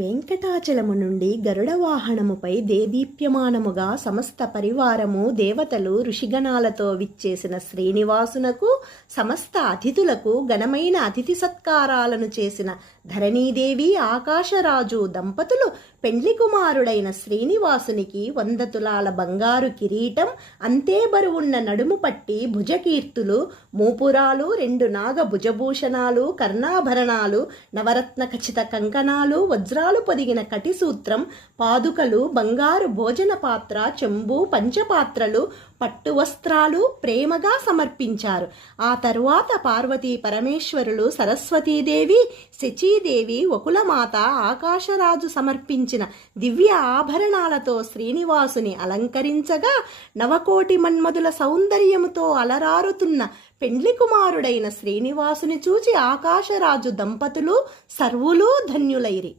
వెంకటాచలము నుండి గరుడ వాహనముపై దేదీప్యమానముగా సమస్త పరివారము దేవతలు ఋషిగణాలతో విచ్చేసిన శ్రీనివాసునకు సమస్త అతిథులకు ఘనమైన అతిథి సత్కారాలను చేసిన ధరణీదేవి ఆకాశరాజు దంపతులు పెండ్లి కుమారుడైన శ్రీనివాసునికి 100 తులాల బంగారు కిరీటం, అంతే బరువున్న నడుము పట్టి, భుజకీర్తులు, మూపురాలు, 2 నాగ భుజభూషణాలు, కర్ణాభరణాలు, నవరత్న ఖచ్చిత కంకణాలు, వజ్రాలు పొదిగిన కటిసూత్రం, పాదుకలు, బంగారు భోజన పాత్ర, చెంబు, పంచపాత్రలు, పట్టు వస్త్రాలు ప్రేమగా సమర్పించారు. ఆ తరువాత పార్వతీ పరమేశ్వరులు, సరస్వతీదేవి, శచీదేవి, వకులమాత, ఆకాశరాజు సమర్పించిన దివ్య ఆభరణాలతో శ్రీనివాసుని అలంకరించగా నవకోటి మన్మధుల సౌందర్యముతో అలరారుతున్న పెండ్లి కుమారుడైన శ్రీనివాసుని చూచి ఆకాశరాజు దంపతులు సర్వులు ధన్యులైరి.